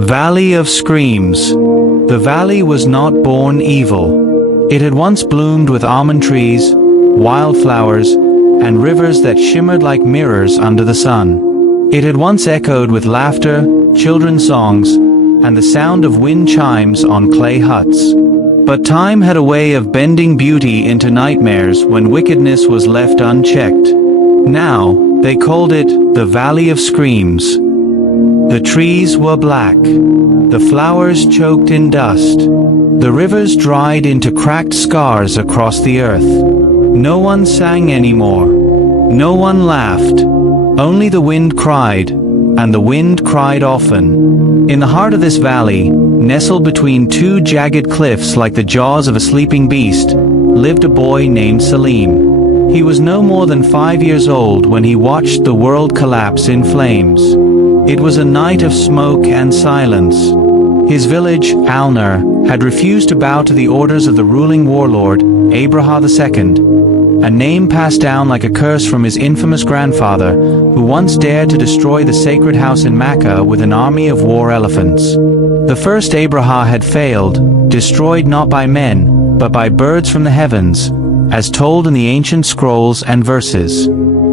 Valley of Screams. The valley was not born evil. It had once bloomed with almond trees, wildflowers, and rivers that shimmered like mirrors under the sun. It had once echoed with laughter, children's songs, and the sound of wind chimes on clay huts. But time had a way of bending beauty into nightmares when wickedness was left unchecked. Now, they called it the Valley of Screams. The trees were black. The flowers choked in dust. The rivers dried into cracked scars across the earth. No one sang anymore. No one laughed. Only the wind cried, and the wind cried often. In the heart of this valley, nestled between two jagged cliffs like the jaws of a sleeping beast, lived a boy named Salim. He was no more than 5 years old when he watched the world collapse in flames. It was a night of smoke and silence. His village, Al-Nur, had refused to bow to the orders of the ruling warlord, Abraha II, a name passed down like a curse from his infamous grandfather, who once dared to destroy the sacred house in Mecca with an army of war elephants. The first Abraha had failed, destroyed not by men, but by birds from the heavens, as told in the ancient scrolls and verses.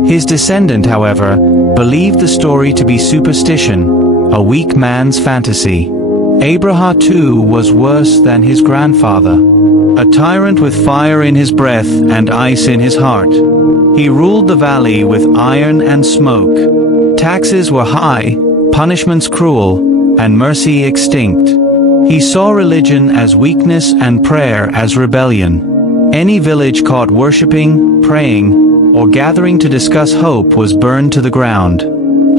His descendant, however, believed the story to be superstition, a weak man's fantasy. Abraha too was worse than his grandfather, a tyrant with fire in his breath and ice in his heart. He ruled the valley with iron and smoke. Taxes were high, punishments cruel, and mercy extinct. He saw religion as weakness and prayer as rebellion. Any village caught worshipping, praying, or gathering to discuss hope was burned to the ground.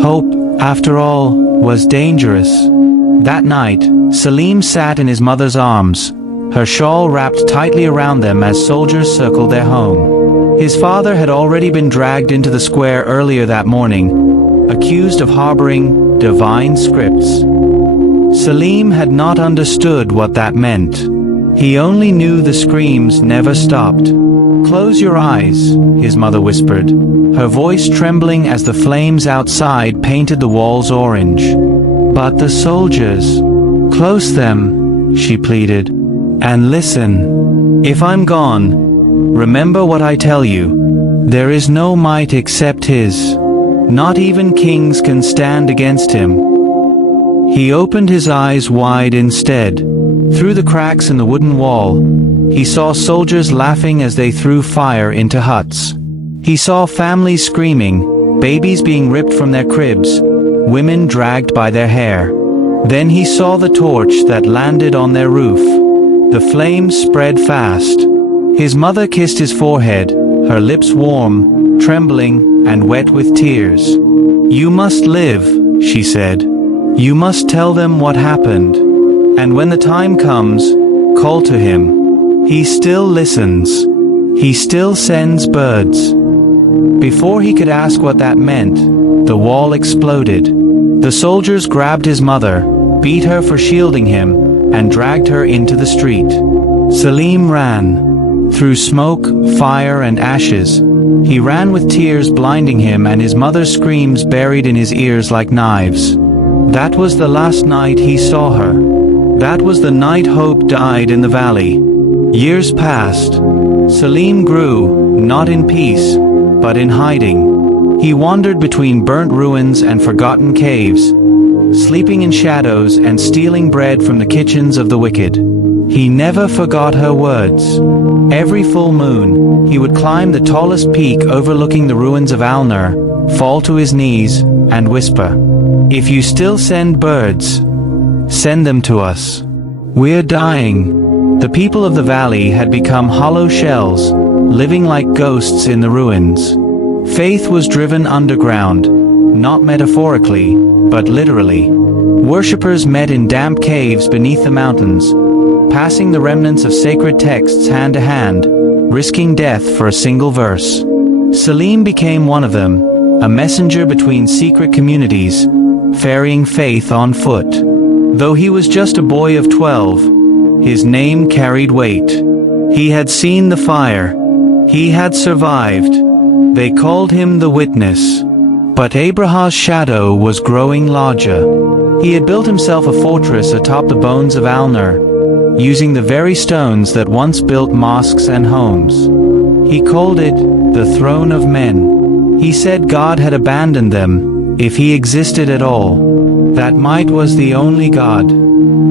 Hope, after all, was dangerous. That night, Salim sat in his mother's arms, her shawl wrapped tightly around them as soldiers circled their home. His father had already been dragged into the square earlier that morning, accused of harboring divine scripts. Salim had not understood what that meant. He only knew the screams never stopped. "Close your eyes," his mother whispered, her voice trembling as the flames outside painted the walls orange. "But the soldiers, close them," she pleaded, "and listen. If I'm gone, remember what I tell you. There is no might except His. Not even kings can stand against Him." He opened his eyes wide instead. Through the cracks in the wooden wall, he saw soldiers laughing as they threw fire into huts. He saw families screaming, babies being ripped from their cribs, women dragged by their hair. Then he saw the torch that landed on their roof. The flames spread fast. His mother kissed his forehead, her lips warm, trembling, and wet with tears. "You must live," she said. "You must tell them what happened. And when the time comes, call to Him. He still listens. He still sends birds." Before he could ask what that meant, the wall exploded. The soldiers grabbed his mother, beat her for shielding him, and dragged her into the street. Salim ran. Through smoke, fire, and ashes, he ran with tears blinding him and his mother's screams buried in his ears like knives. That was the last night he saw her. That was the night hope died in the valley. Years passed. Salim grew, not in peace, but in hiding. He wandered between burnt ruins and forgotten caves, sleeping in shadows and stealing bread from the kitchens of the wicked. He never forgot her words. Every full moon, he would climb the tallest peak overlooking the ruins of Al-Nur, fall to his knees, and whisper, "If you still send birds, send them to us. We're dying." The people of the valley had become hollow shells, living like ghosts in the ruins. Faith was driven underground, not metaphorically, but literally. Worshippers met in damp caves beneath the mountains, passing the remnants of sacred texts hand to hand, risking death for a single verse. Salim became one of them, a messenger between secret communities, ferrying faith on foot. Though he was just a boy of 12, his name carried weight. He had seen the fire. He had survived. They called him the Witness. But Abraha's shadow was growing larger. He had built himself a fortress atop the bones of Al-Nur, using the very stones that once built mosques and homes. He called it the throne of men. He said God had abandoned them, if he existed at all. That might was the only God.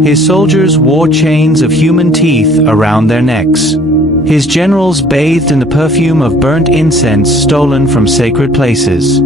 His soldiers wore chains of human teeth around their necks. His generals bathed in the perfume of burnt incense stolen from sacred places.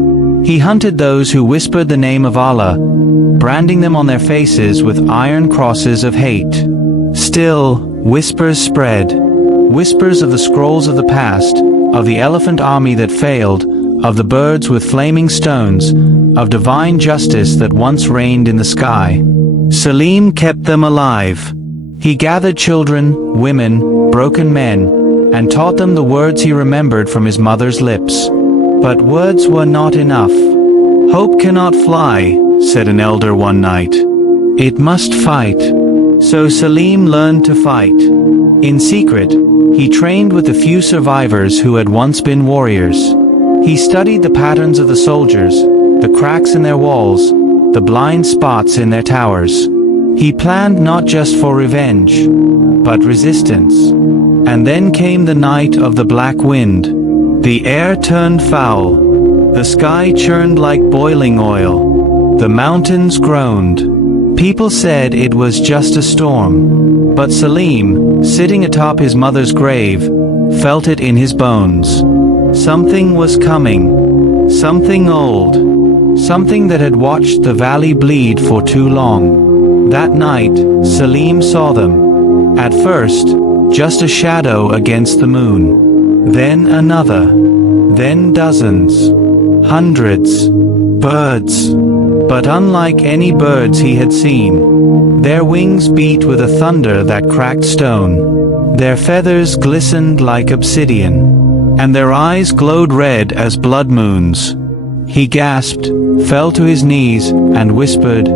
He hunted those who whispered the name of Allah, branding them on their faces with iron crosses of hate. Still, whispers spread. Whispers of the scrolls of the past, of the elephant army that failed, of the birds with flaming stones, of divine justice that once reigned in the sky. Salim kept them alive. He gathered children, women, broken men, and taught them the words he remembered from his mother's lips. But words were not enough. Hope cannot fly, said an elder one night. It must fight. So Salim learned to fight. In secret, he trained with the few survivors who had once been warriors. He studied the patterns of the soldiers, the cracks in their walls, the blind spots in their towers. He planned not just for revenge, but resistance. And then came the night of the black wind. The air turned foul. The sky churned like boiling oil. The mountains groaned. People said it was just a storm. But Salim, sitting atop his mother's grave, felt it in his bones. Something was coming. Something old. Something that had watched the valley bleed for too long. That night, Salim saw them. At first, just a shadow against the moon. Then another. Then dozens. Hundreds. Birds. But unlike any birds he had seen, their wings beat with a thunder that cracked stone. Their feathers glistened like obsidian, and their eyes glowed red as blood moons. He gasped, fell to his knees, and whispered,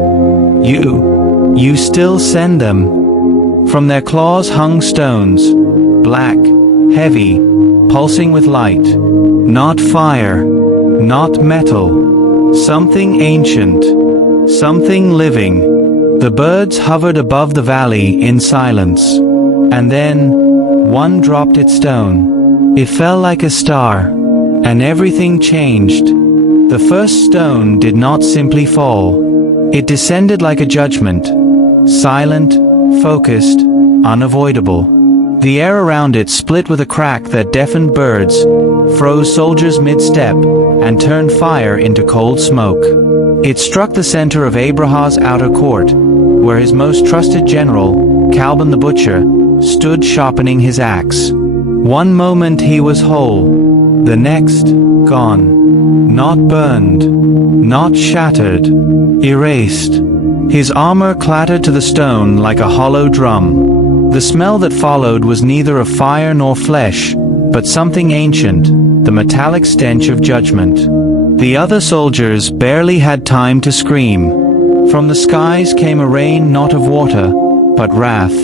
You still send them." From their claws hung stones, black, heavy, pulsing with light. Not fire, not metal. Something ancient, something living. The birds hovered above the valley in silence. And then, one dropped its stone. It fell like a star, and everything changed. The first stone did not simply fall. It descended like a judgment, silent, focused, unavoidable. The air around it split with a crack that deafened birds, froze soldiers mid-step, and turned fire into cold smoke. It struck the center of Abraha's outer court, where his most trusted general, Kalban the Butcher, stood sharpening his axe. One moment he was whole, the next, gone. Not burned, not shattered, erased. His armor clattered to the stone like a hollow drum. The smell that followed was neither of fire nor flesh, but something ancient, the metallic stench of judgment. The other soldiers barely had time to scream. From the skies came a rain not of water, but wrath.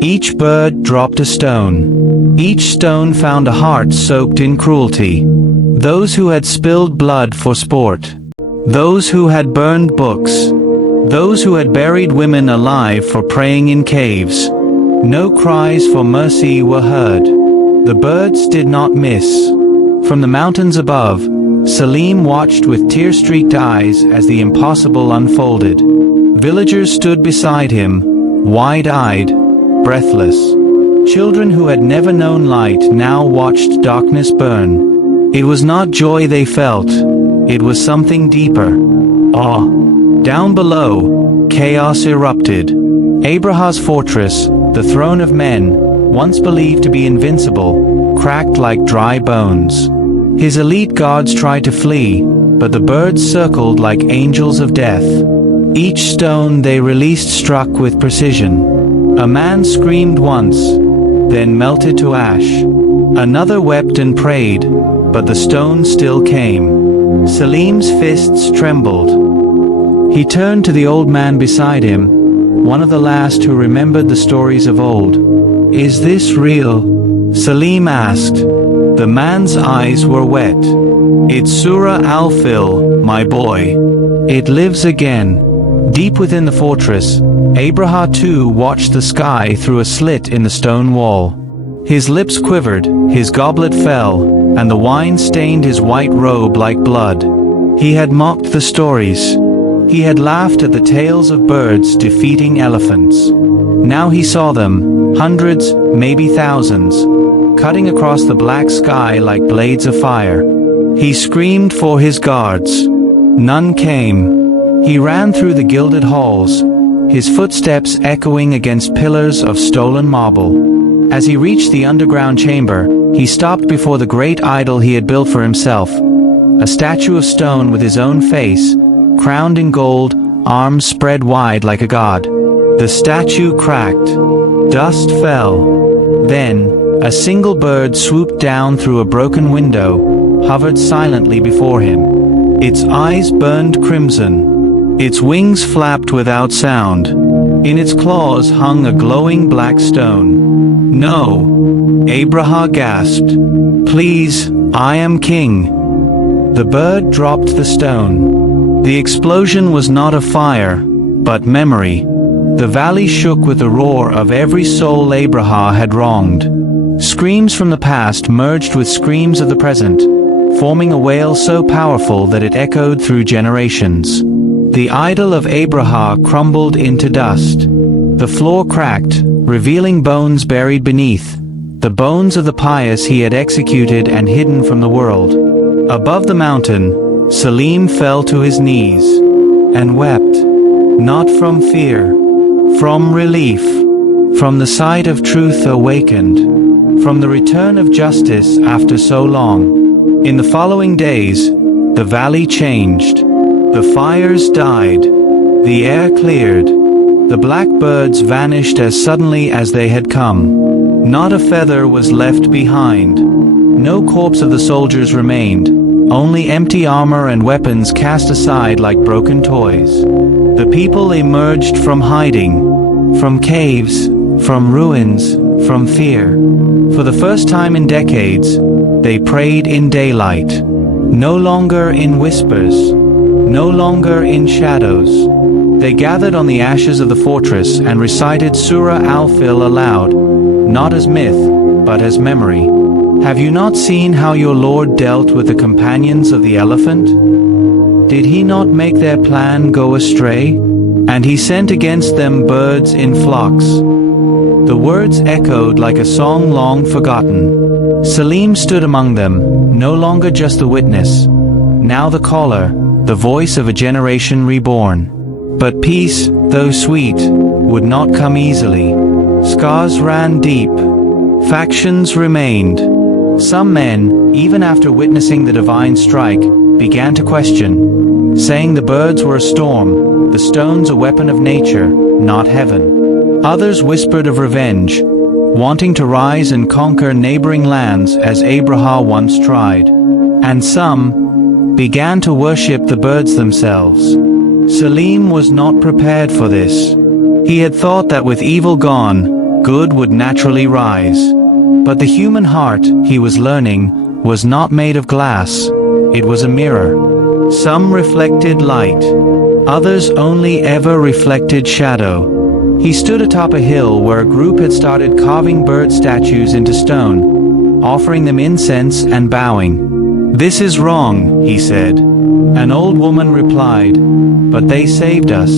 Each bird dropped a stone. Each stone found a heart soaked in cruelty. Those who had spilled blood for sport. Those who had burned books. Those who had buried women alive for praying in caves. No cries for mercy were heard. The birds did not miss. From the mountains above, Salim watched with tear-streaked eyes as the impossible unfolded. Villagers stood beside him, wide-eyed, breathless. Children who had never known light now watched darkness burn. It was not joy they felt, it was something deeper. Awe. Down below, chaos erupted. Abraha's fortress, the throne of men, once believed to be invincible, cracked like dry bones. His elite guards tried to flee, but the birds circled like angels of death. Each stone they released struck with precision. A man screamed once, then melted to ash. Another wept and prayed, but the stone still came. Salim's fists trembled. He turned to the old man beside him, one of the last who remembered the stories of old. "Is this real?" Salim asked. The man's eyes were wet. "It's Surah Al-Fil, my boy. It lives again. Deep within the fortress, Abraham too watched the sky through a slit in the stone wall. His lips quivered, his goblet fell, and the wine stained his white robe like blood. He had mocked the stories. He had laughed at the tales of birds defeating elephants. Now he saw them, hundreds, maybe thousands, cutting across the black sky like blades of fire. He screamed for his guards. None came. He ran through the gilded halls, his footsteps echoing against pillars of stolen marble. As he reached the underground chamber, he stopped before the great idol he had built for himself, a statue of stone with his own face, crowned in gold, arms spread wide like a god. The statue cracked. Dust fell. Then, a single bird swooped down through a broken window, hovered silently before him. Its eyes burned crimson. Its wings flapped without sound. In its claws hung a glowing black stone. "No," Abraham gasped. "Please, I am king." The bird dropped the stone. The explosion was not of fire, but memory. The valley shook with the roar of every soul Abraham had wronged. Screams from the past merged with screams of the present, forming a wail so powerful that it echoed through generations. The idol of Abraham crumbled into dust. The floor cracked, revealing bones buried beneath, the bones of the pious he had executed and hidden from the world. Above the mountain, Salim fell to his knees and wept, not from fear, from relief, from the sight of truth awakened, from the return of justice after so long. In the following days, the valley changed. The fires died. The air cleared. The blackbirds vanished as suddenly as they had come. Not a feather was left behind. No corpse of the soldiers remained, only empty armor and weapons cast aside like broken toys. The people emerged from hiding, from caves, from ruins, from fear. For the first time in decades, they prayed in daylight, no longer in whispers, no longer in shadows. They gathered on the ashes of the fortress and recited Surah Al-Fil aloud, not as myth, but as memory. Have you not seen how your Lord dealt with the companions of the elephant? Did he not make their plan go astray? And he sent against them birds in flocks. The words echoed like a song long forgotten. Salim stood among them, no longer just the witness, now the caller, the voice of a generation reborn. But peace, though sweet, would not come easily. Scars ran deep. Factions remained. Some men, even after witnessing the divine strike, began to question, saying the birds were a storm, the stones a weapon of nature, not heaven. Others whispered of revenge, wanting to rise and conquer neighboring lands as Abraham once tried. And some began to worship the birds themselves. Salim was not prepared for this. He had thought that with evil gone, good would naturally rise. But the human heart, he was learning, was not made of glass. It was a mirror. Some reflected light. Others only ever reflected shadow. He stood atop a hill where a group had started carving bird statues into stone, offering them incense and bowing. "This is wrong," he said. An old woman replied, "But they saved us.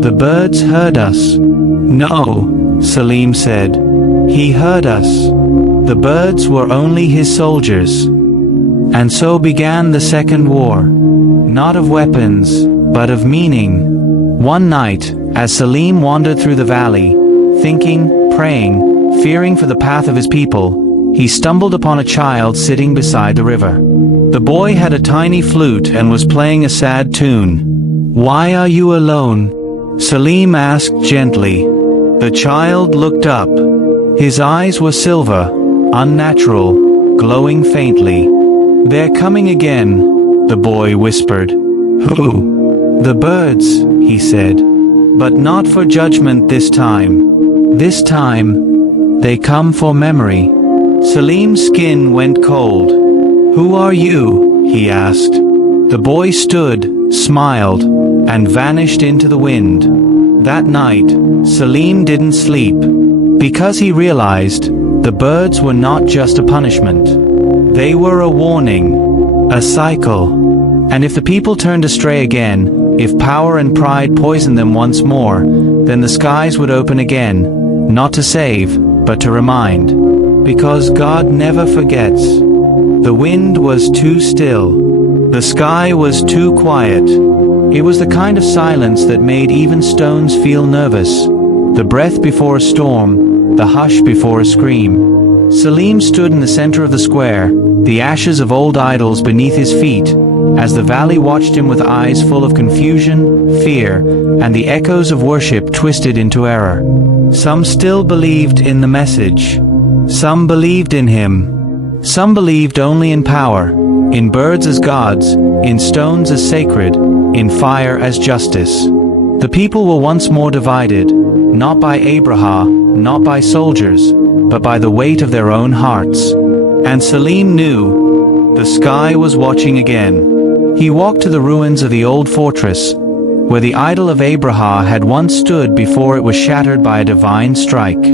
The birds heard us." "No," Salim said. "He heard us. The birds were only his soldiers." And so began the Second War, not of weapons, but of meaning. One night, as Salim wandered through the valley, thinking, praying, fearing for the path of his people, he stumbled upon a child sitting beside the river. The boy had a tiny flute and was playing a sad tune. "Why are you alone?" Salim asked gently. The child looked up. His eyes were silver, unnatural, glowing faintly. "They're coming again," the boy whispered. "Who?" "The birds," he said. "But not for judgment this time. This time, they come for memory." Salim's skin went cold. "Who are you?" he asked. The boy stood, smiled, and vanished into the wind. That night, Salim didn't sleep, because he realized the birds were not just a punishment. They were a warning, a cycle. And if the people turned astray again, if power and pride poisoned them once more, then the skies would open again, not to save, but to remind. Because God never forgets. The wind was too still. The sky was too quiet. It was the kind of silence that made even stones feel nervous. The breath before a storm, the hush before a scream. Salim stood in the center of the square, the ashes of old idols beneath his feet, as the valley watched him with eyes full of confusion, fear, and the echoes of worship twisted into error. Some still believed in the message. Some believed in him. Some believed only in power, in birds as gods, in stones as sacred, in fire as justice. The people were once more divided, not by Abraham, not by soldiers, but by the weight of their own hearts. And Salim knew the sky was watching again. He walked to the ruins of the old fortress, where the idol of Abraham had once stood before it was shattered by a divine strike.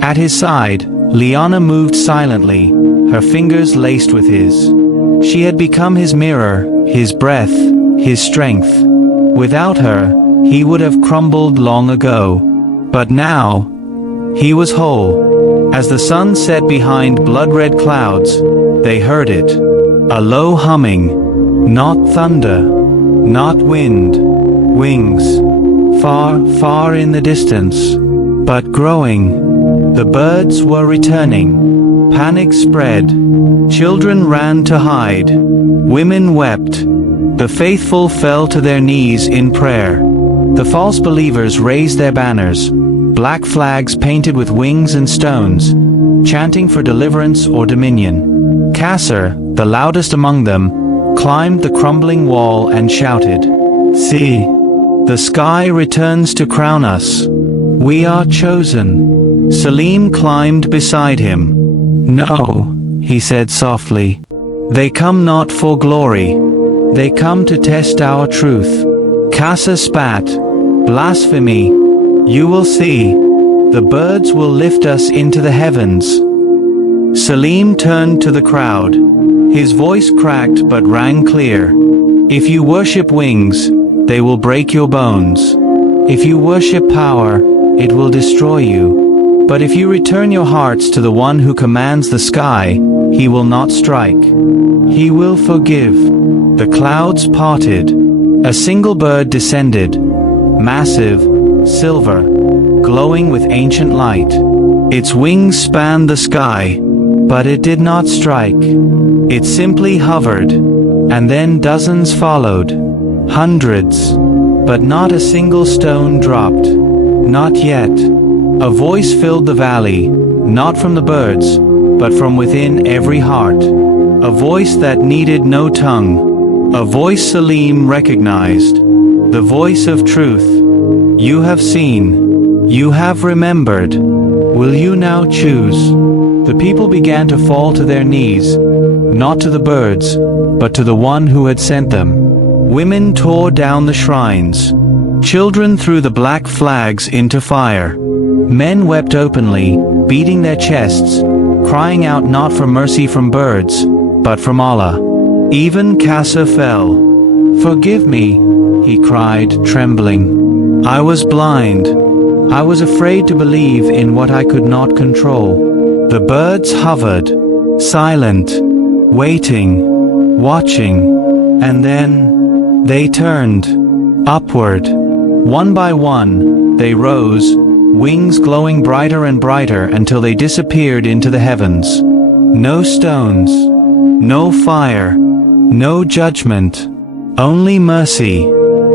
At his side, Liana moved silently, her fingers laced with his. She had become his mirror, his breath, his strength. Without her, he would have crumbled long ago. But now, he was whole. As the sun set behind blood-red clouds, they heard it. A low humming, not thunder, not wind, wings. Far, far in the distance, but growing. The birds were returning. Panic spread. Children ran to hide. Women wept. The faithful fell to their knees in prayer. The false believers raised their banners, black flags painted with wings and stones, chanting for deliverance or dominion. Qasr, the loudest among them, climbed the crumbling wall and shouted, "See, the sky returns to crown us. We are chosen." Salim climbed beside him. "No," he said softly. "They come not for glory. They come to test our truth." Qasr spat. "Blasphemy. You will see. The birds will lift us into the heavens." Salim turned to the crowd. His voice cracked but rang clear. "If you worship wings, they will break your bones. If you worship power, it will destroy you. But if you return your hearts to the one who commands the sky, he will not strike. He will forgive." The clouds parted. A single bird descended, massive, silver, glowing with ancient light. Its wings spanned the sky, but it did not strike. It simply hovered, and then dozens followed. Hundreds. But not a single stone dropped. Not yet. A voice filled the valley, not from the birds, but from within every heart. A voice that needed no tongue. A voice Salim recognized. The voice of truth. "You have seen. You have remembered. Will you now choose?" The people began to fall to their knees, not to the birds, but to the one who had sent them. Women tore down the shrines. Children threw the black flags into fire. Men wept openly, beating their chests, crying out not for mercy from birds, but from Allah. Even Qasr fell. "Forgive me," he cried, trembling. "I was blind. I was afraid to believe in what I could not control." The birds hovered, silent, waiting, watching, and then they turned upward. One by one, they rose, wings glowing brighter and brighter until they disappeared into the heavens. No stones, no fire, no judgment, only mercy.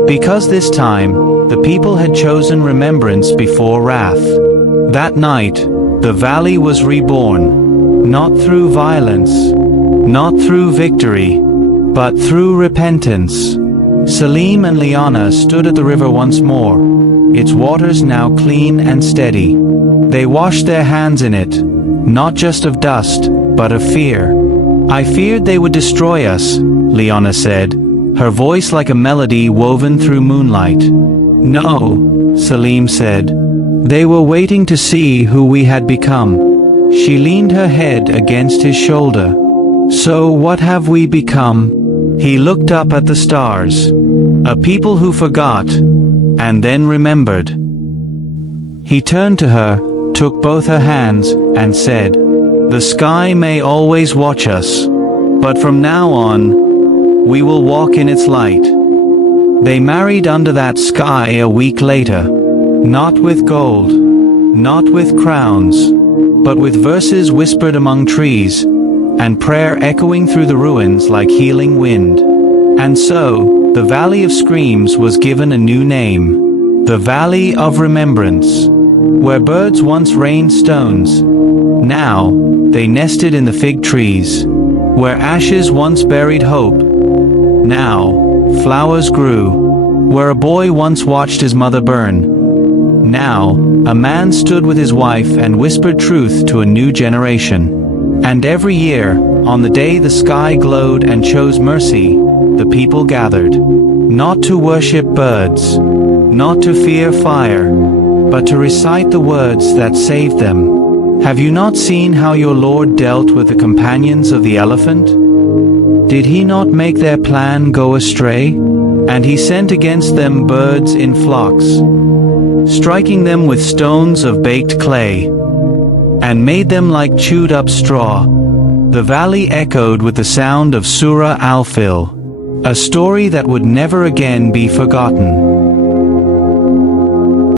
Because this time, the people had chosen remembrance before wrath. That night, the valley was reborn, not through violence, not through victory, but through repentance. Salim and Liana stood at the river once more, its waters now clean and steady. They washed their hands in it, not just of dust, but of fear. "I feared they would destroy us," Liana said, her voice like a melody woven through moonlight. "No," Salim said. "They were waiting to see who we had become." She leaned her head against his shoulder. "So what have we become?" He looked up at the stars. "A people who forgot, and then remembered." He turned to her, took both her hands, and said, "The sky may always watch us, but from now on, we will walk in its light." They married under that sky a week later, not with gold, not with crowns, but with verses whispered among trees, and prayer echoing through the ruins like healing wind. And so, the Valley of Screams was given a new name, the Valley of Remembrance. Where birds once rained stones, now they nested in the fig trees. Where ashes once buried hope, now flowers grew. Where a boy once watched his mother burn, now a man stood with his wife and whispered truth to a new generation. And every year, on the day the sky glowed and chose mercy, the people gathered, not to worship birds, not to fear fire, but to recite the words that saved them. Have you not seen how your Lord dealt with the companions of the elephant? Did he not make their plan go astray? And he sent against them birds in flocks, striking them with stones of baked clay, and made them like chewed up straw. The valley echoed with the sound of Surah Al-Fil, a story that would never again be forgotten.